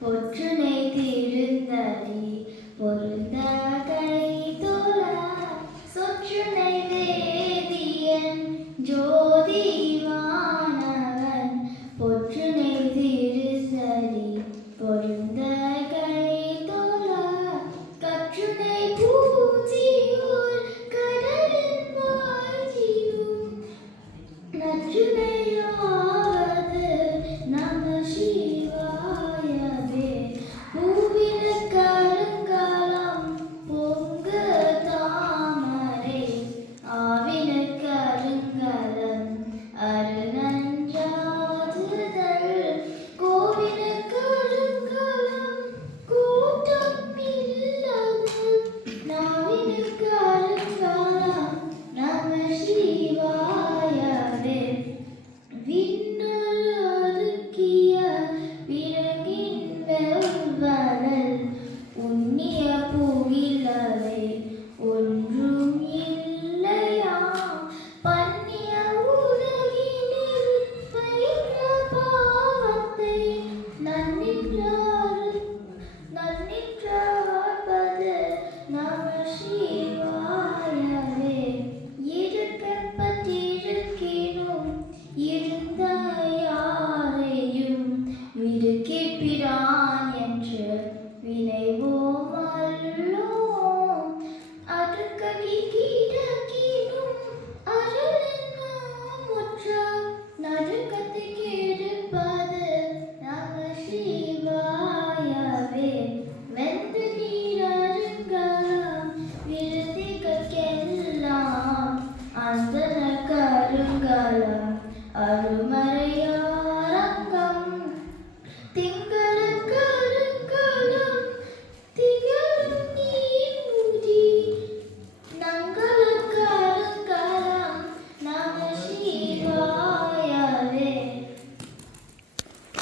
பொற்றுனை திருந்தடி பொருந்த கை தோல சொற்றுனை வேதியன் ஜோதிவானவன் பொற்றுனை திருந்தடி பொருந்த கை தோல கற்றுனை பூஜியோர் கடலின் வாய்ச்சியும் நற்றுணையாவது நம சிவாயவே பூவின கருங்கலம் பொங்க தாமரை ஆவின கருங்கலம் அருணன்றாதுதல் கோவின கருங்கலம் கூட்டம் இல்லது நாவின கருங்கலம் நம சிவாயவே விண்ணுள் ஒதுக்கிய விலங்கின் வெவ்வரல் உன்னிய புகிலவே ஒன்றும் இல்லையாம் பண்ணிய உலகினில் பயின்ற பாவத்தை நன்னின்றார்பது நம சிவாயவே இருக்கப்பட்டிருக்கினும் இருந்த யாரையும் விடுக்கிப்பிரான்